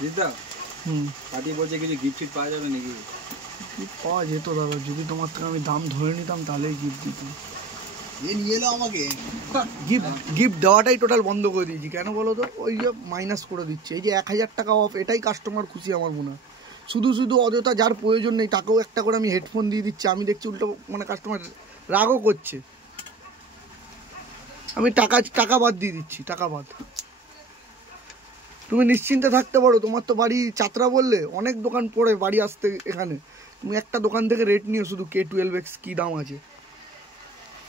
দিদা পার্টি বলছে কিছু গিফট পাওয়া যাবে নাকি? গিফট পাওয়া যেত দাদা, যদি তোমার থেকে আমি দাম ধরে নিতাম তাহলেই গিফট দিতাম। নিয়ে এলো আমাকে গিফট দেওয়াটাই টোটাল বন্ধ করে দিয়েছি। কেন বলো তো? ওই যে মাইনাস করে দিচ্ছে, এই যে 1000 টাকা অফ, এটাই কাস্টমার খুশি আমার মনে হয়। শুধু শুধু অযথা যার প্রয়োজন নেই তাকেও একটা করে আমি হেডফোন দিয়ে দিচ্ছি, আমি দেখছি উল্টো মানে কাস্টমার রাগও করছে। আমি টাকা বাদ দিয়ে দিচ্ছি, টাকা বাদ। তুমি নিশ্চিন্তে থাকতে পারো, তোমার তো বাড়ি চাতরা বললে, অনেক দোকান পড়ে বাড়ি আসতে এখানে, তুমি একটা দোকান থেকে রেট নিও শুধু K12X কি দাম আছে।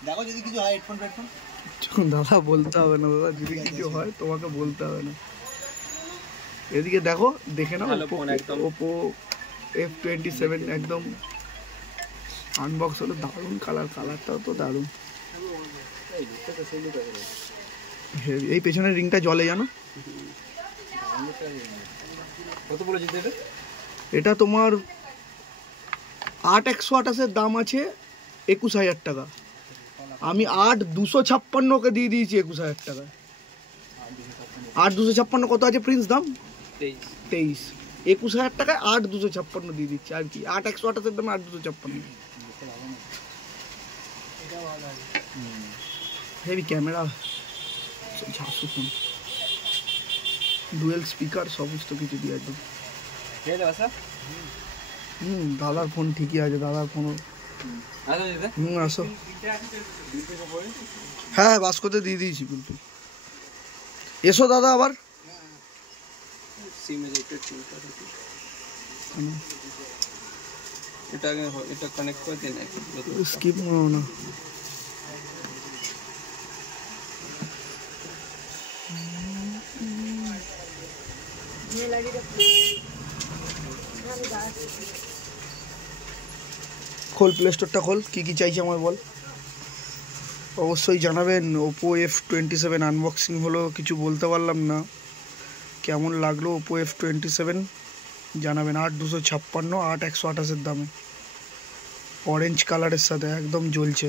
দেখো যদি কিছু হয় হেডফোন দাদা বলতে হবে না দাদা, যদি কিছু হয় তোমাকে বলতে হবে না। এদিকে দেখো, দেখে নাও Oppo F27 একদম আনবক্স হলো, দারুণ কালারটাও তো দারুণ। এই পেছনের রিংটা জ্বলে জানো? কত বলেছি এটা তোমার 8/128 দাম আছে 21,000 টাকা। আমি 8,256 দিয়ে দিয়েছি 21,000 টাকায়। 8,256 কত আছে প্রিন্স দাম? 23। 21,000 টাকায় 8,256 দিয়ে দিচ্ছি আর কি। 8/128 দামে 8,256। হেভি ক্যামেরা, ঝাঁসু ফোন, ডুয়েল স্পিকার, সমস্ত কিছু দিয়ে একদম। দাদার ফোন ঠিকই আছে, দাদার ফোনও। আসো। হ্যাঁ বাস্কতে দিয়ে দিয়েছি কিন্তু। এসো দাদা আবার। এটা কানেক্ট করে দেন, স্কিপ করো না। খোল প্লে স্টোরটা খোল, কী কী চাইছে আমার বল। অবশ্যই জানাবেন। Oppo F27 আনবক্সিং হলো, কিছু বলতে পারলাম না, কেমন লাগলো Oppo F27 জানাবেন। 8,256, 8/128 দামে, অরেঞ্জ কালারের সাথে একদম জ্বলছে।